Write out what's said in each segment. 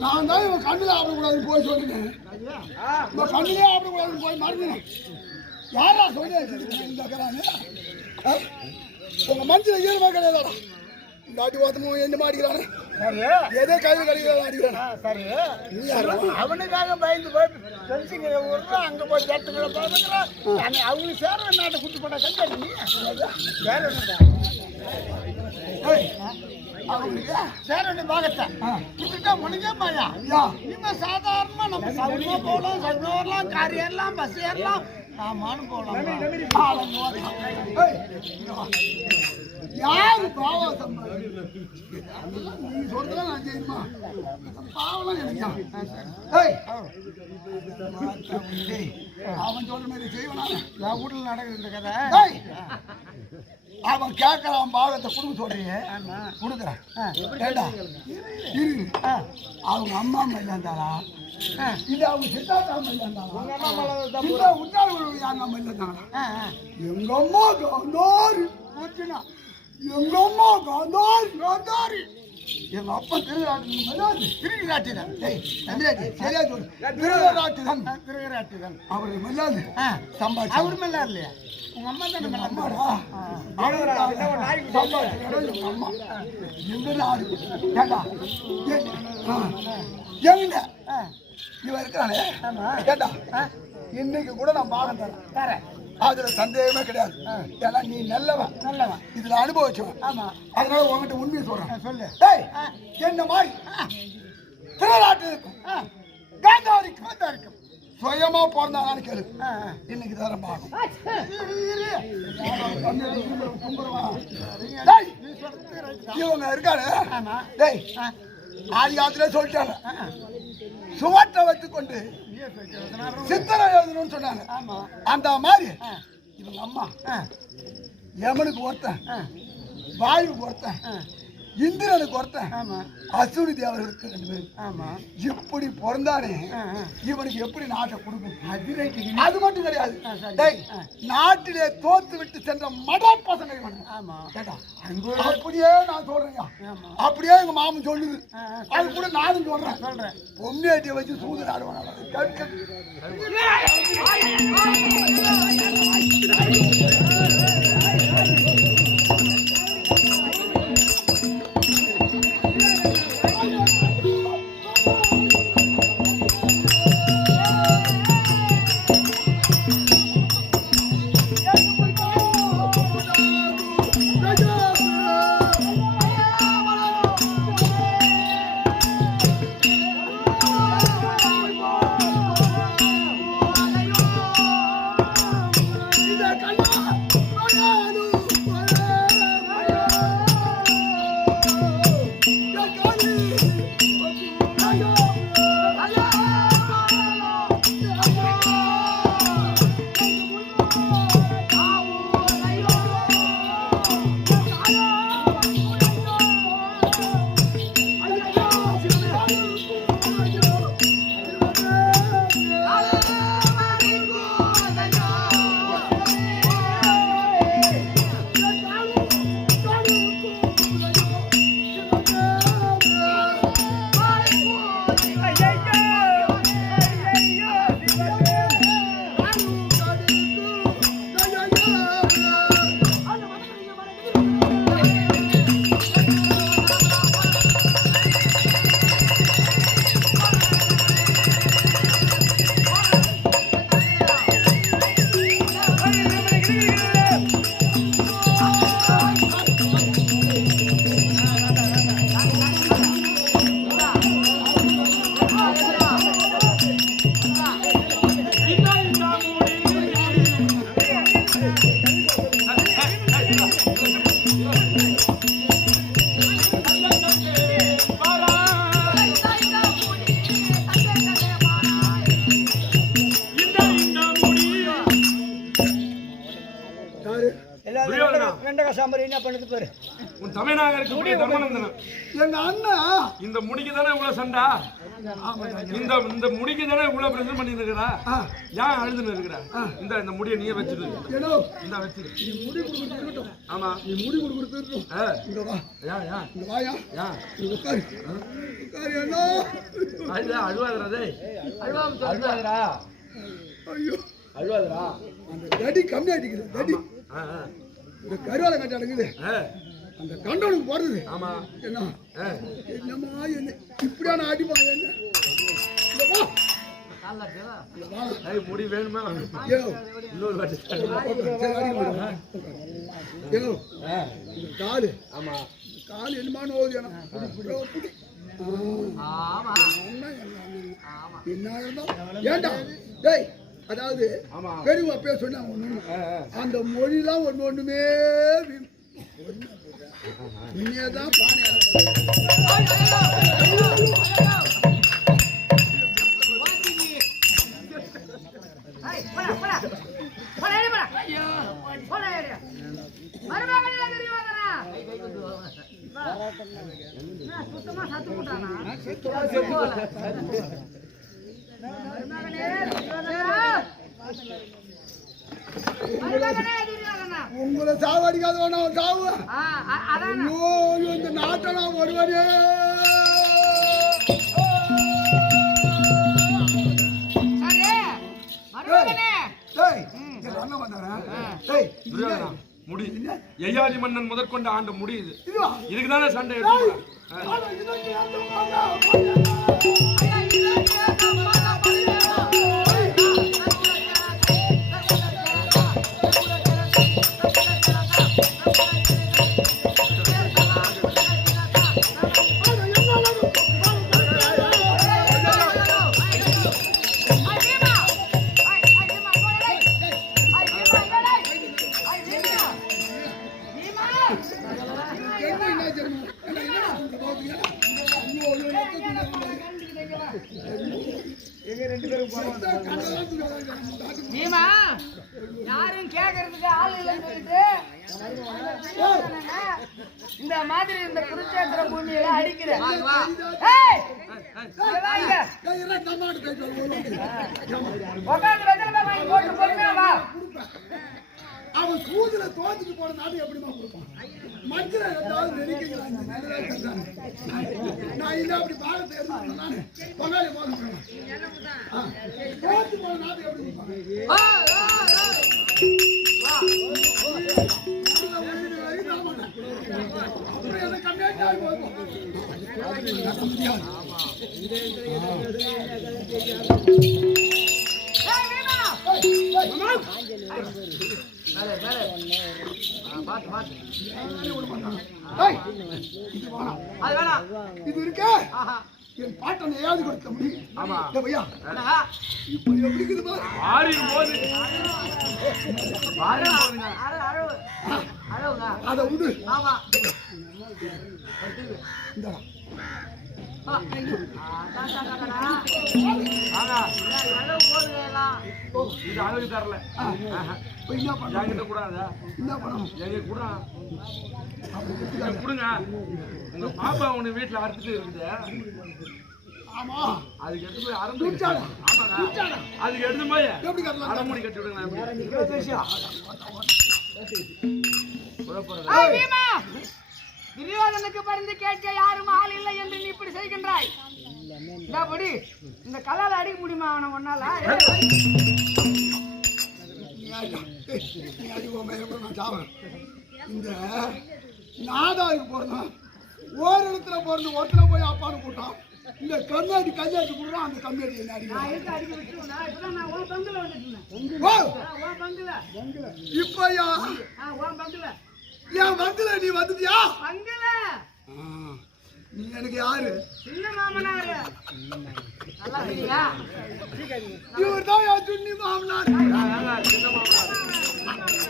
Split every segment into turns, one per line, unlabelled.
நான் தான் இவன் கண்ணில் ஆடக்கூடாதுன்னு போய் சொல்லிட்டேன். இவன் கண்ணிலே ஆப்பிடக்கூடாதுன்னு போய் மறந்துனேன் யாரா சொல்லி இந்த உங்க மனசுல ஈரமா கிடையாதாடா ஓத்தமும் என்ன மாட்டிக்கிறானே
சரி.
எதோ கையில் யாரா?
அவனுக்காக பயந்து போய் தெரிஞ்சுக்கிற ஊர்ல அங்க போய் ஜட்டுங்களை பார்த்துக்கிறான் அவங்களுக்கு சேர நாட்டை குட்டி போட்ட கல்யாணம் நீ சேர
ஏய், அவனுக்கு
சேர பாகத்தை குட்டிட்டா உனக்கே பயம்
யா.
இனிமே சாதாரணமா நம்ம சவுனா போகலாம் சவுனா வரலாம் கார் ஏறலாம். பஸ் ஏறலாம் ஆமான்னு போகலாம்
யாரு பாவம்? அதெல்லாம் நீ சொல்றதெல்லாம் நான் செய்யுமா பாவம்லாம் எனக்கா அவன் சொல்ற மாதிரி செய்வனா?
என் வீட்டுல நடக்குது இந்த கதை
அவன் கேட்கறான் பாவத்தை கொடுக்க சொல்றீங்க கொடுக்குறேன் அவங்க அம்மா அம்மா இருந்தாளா இல்ல அவங்க சித்தாத்தா அம்மா இருந்தாளா இல்ல உன்னால யாங்க அம்மா
ஆ.
எங்க அம்மா போச்சுனா எங்க அம்மா காந்தாரி? காந்தாரி. எங்க அப்பா திருவிழாட்டு மல்லாது
திருவிழாட்டிதான்
டேய் நம்பியாச்சு சரியா சொல்லு. திருவிழாட்டு தான்
திருவிழாட்டிதான்
அவர் மல்லாது.
ஆ.
சம்பாதிச்சு
அவரு மேல இல்லையா? உங்க அம்மா தானே
அம்மாடா. சம்பாதிச்சு அம்மா. எங்க நாடு. ஏண்டா? எங்க இவன் இன்னைக்கு கூட நான் பாகம் தரேன்.
தரேன்.
அதுல சந்தேகமே கிடையாது. ஏன்னா நீ நல்லவன்.
நல்லவன்.
இதுல அனுபவிச்சவன்.
ஆமா.
அதனால உங்ககிட்ட உண்மையை சொல்றேன்.
சொல்லு.
டேய் என்ன மாதிரி? திருநாட்டு காந்தாரி
காத்தாருக்கும்
சுயமா பிறந்தாங்கன்னு கேளு. இன்னைக்கு தரம்
தான்.
இவங்க இருக்காரு
ஆமா.
டேய். ஆதி காலத்துல சொல்லிட்டாங்க.
ஆ, ஆ.
சித்திரை எழுதணும்னு சொன்னாங்க. அந்த மாதிரி இவங்க அம்மா யமனுக்கு ஒருத்தன்
ஆ,
வாயுவுக்கு ஒருத்தன். இந்திரனுக்கு ஒருத்தன்
ஆமா
அசுரி தேவர்களுக்கு ரெண்டு பேரும்
ஆமா
இப்படி பிறந்தானே. இவனுக்கு எப்படி நாட்டை கொடுக்கும்
அது
மட்டும் கிடையாது. நாட்டிலே தோத்து விட்டு சென்ற மட பசங்க அப்படியே நான் சொல்றேன்
ஆமா
அப்படியே எங்க மாமன் சொல்லுது அது கூட நானும் சொல்றேன்
சொல்றேன்
பொம்மையாட்டியை வச்சு சூது ஆடுவான்
இந்த முடிக்கு தானே இவ்வளவு சண்டா? இந்த இந்த முடிக்கு தானே இவ்வளவு பிரச்சனை பண்ணி இருக்கிறா ஏன் அழுதுன்னு இருக்கிற? இந்த இந்த முடியை நீயே வச்சிரு. இந்த வச்சு
நீ முடி
ஆமா.
நீ முடி
ஆ,
இங்க வா. இங்க உட்காரு உட்காரு அண்ணா
அழுதா அழுவாதரா டேய். அழுவாதரா
ஐயோ.
அழுவாதரா
அந்த தடி கம்மி அடிக்குது தடி. இந்த கருவாலை கட்டி அடங்குது. அந்த கண்டவனுக்கு போறது.
ஆமா.
என்ன?
ஆ,
என்னம்மா என்ன? இப்படியான அடிப்பா என்ன?
முடி வேணுமா? இன்னொரு
காலு.
ஆமா.
காலு என்னமா. அண்ணா, என்ன ஏண்டா? டேய் அதாவது பெரியவா பேர் சொன்னா ஒண்ணு.
ஆ, ஆ.
அந்த மொழிலாம் ஒண்ணு ஒண்ணுமே வீண். தான் பானை
முடி. எய்யாதி மன்னன் முதற்கொண்டு ஆண்ட முடி இது.
இதுவா?
இதுக்கு தானே சண்டை
மாதிரி இந்த குருச்சேத்திர பூமியில அடிக்கிற வெத்தலை வாங்கி. போட்டு
அவன் சூதுல தோத்துட்டு போன நாடு எப்படிமா கொடுப்பான்? மஞ்சள் ஏதாவது தந்தானே. நான் இல்ல அப்படி போக தோத்து போன நாடு எப்படி இது
ஆஹா.
என் பாட்டனை ஏதாவது கொடுக்க முடியும்
ஆமா
பையா இப்போ எப்படி இருக்குது பாரு அதை விடு.
உங்க பாப்பா உன்னை வீட்டுல அறுத்துட்டு இருக்குது.
ஆமா.
அதுக்கு எடுத்து போய்
துடிச்சாடா.
ஆமாங்க. அதுக்கு எடுத்து போய்
எப்படி கட்டலாம்?
அரைமுடி கட்டி விடுங்க.
துரியோதனுக்கு பரிந்து கேட்க யாரும் ஆள் இல்லை என்று நீ இப்படி செய்கின்றாய். இந்த படி இந்த கல்லால அடிக்க முடியுமா அவனை ஒன்னால
இந்த நாதாருக்கு போறணும் ஓர் இடத்துல பிறந்து ஒருத்தர போய் அப்பான்னு கூட்டான் இந்த கண்ணாடி கல்யாணி கொடுறான் அந்த கம்மியாடி என்ன
நான்
யா என் வந்தல நீ வந்துட்டியா?
பங்குல
ஆ, நீ எனக்கு யாரு?
சின்ன மாமனாரு. நல்லா இருக்கீங்களா?
இவர் தான் என் சுண்ணி மாமனார்.
சின்ன மாமா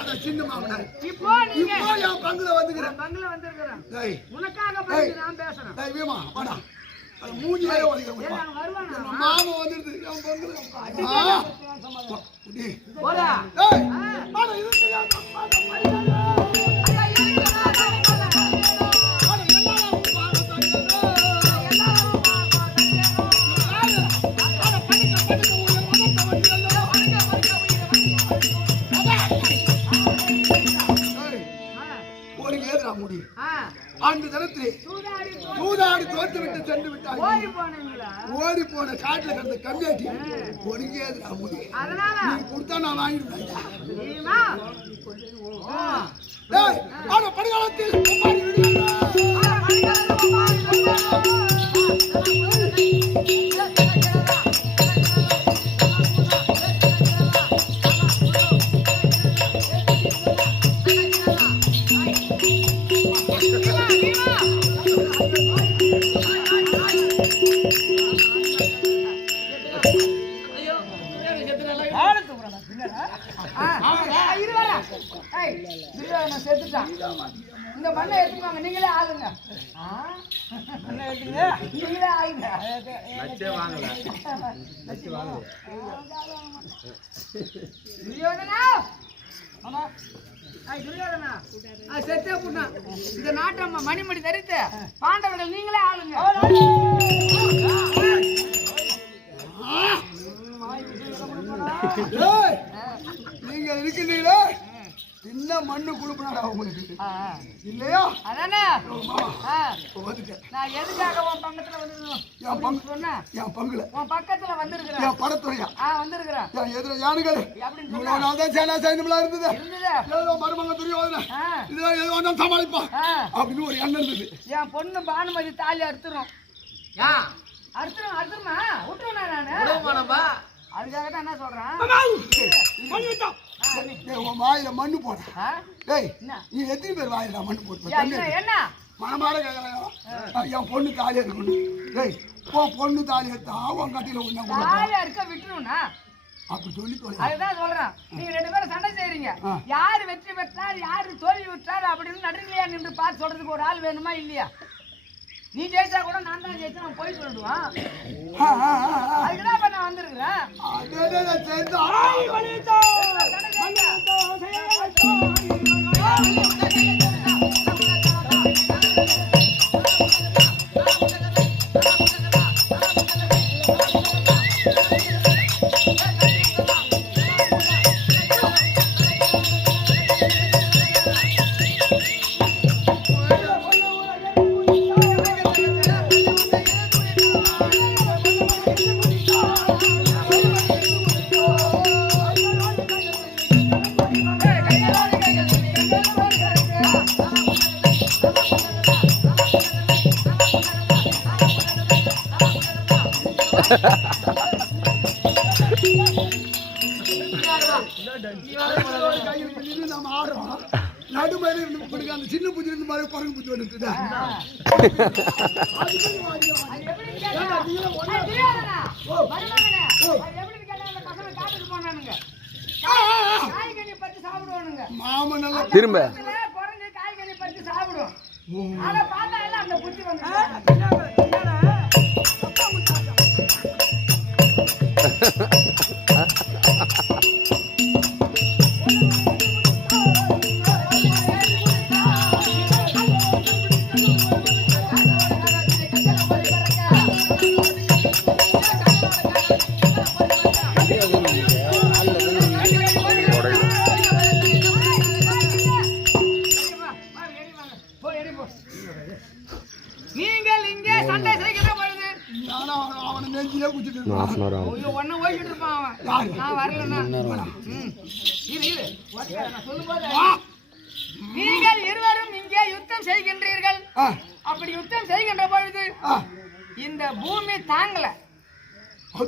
அதான் சின்ன மாமனார்.
இப்போ நீங்க
இப்போ என் பங்குல வந்துக்கிறேன்.
என் பங்குல வந்திருக்கிறேன்.
டேய்
உனக்காக பரிந்து நான் பேசுறேன்.
டேய் வீமா வாடா. அது
வருவானா
என் மாமா வந்துடுது. என் பங்குல ஆ, டேய்
போடா.
ஏய், வாடா, இது தெரியாத
துரியோதனன் செத்துட்டான். இந்த மண்ணை எடுத்துக்கோங்க. நீங்களே ஆளுங்க? நீங்களே ஆளுங்க. துரியோதனா? ஆமா. செத்தே போட்டான் இந்த நாட்டம் மணிமணி தரித்து பாண்டவர்கள் நீங்களே ஆளுங்க.
நீங்க இருக்கின்றீங்களே என்ன மண்ணு குழுப்பினாடா உங்களுக்கு. இல்லையா?
அதானே? நான் எதுக்காக உன் பக்கத்துல வந்து
என் பங்கு
சொன்னேன்
என் பங்குல.
உன் பக்கத்துல வந்திருக்கிறேன்.
என் படத்துறையா?
ஆ வந்திருக்கிறேன்.
என் எதிர யானைகள்? இவ்வளவு நாள் தான் சேனா சைன்யமெல்லாம் இருந்தது.
இருந்தது.
ஏதோ மருமங்க துரியோதன. இதெல்லாம் ஏதோ ஒன்றும் சமாளிப்பான்.
ஆ.
அப்படின்னு ஒரு எண்ணம் இருந்தது.
என் பொண்ணு பானுமதி தாலி அறுத்துரும். அறுத்துரும் அறுத்துருமா? விட்டுருவேன் நானு? அதுக்காக தான் என்ன சொல்றேன்?
உன் வாயில மண்ணு போட? டேய்? நீ எத்தனை பேர் வாயில மண்ணு போட்டு
என்ன
மனமார கேட்கறாங்க என் பொண்ணு தாலி இருக்கணும் டேய் உன் பொண்ணு தாலி எடுத்தா உன் கட்டில ஒண்ணா கூட
தாலி அறுக்க விட்டுருவா
அப்படி சொல்லி
அதுதான் சொல்றேன். நீங்க ரெண்டு பேரும் சண்டை செய்றீங்க.
ஆ.
யாரு வெற்றி பெற்றார் யாரு தோல்வி விட்டார் அப்படின்னு நடுநிலையா நின்று பார்த்து சொல்றதுக்கு ஒரு ஆள் வேணுமா இல்லையா? நீ ஜெயிச்சா கூட நான் தான் ஜெயிச்சா நான் போய் சொல்லிடுவான். அதுக்குதான் இப்ப நான் வந்திருக்கிறேன்.
சின்ன புத்தி இருந்து மாதிரி குரங்கு புத்தி வந்துட்டுது. அதுக்கு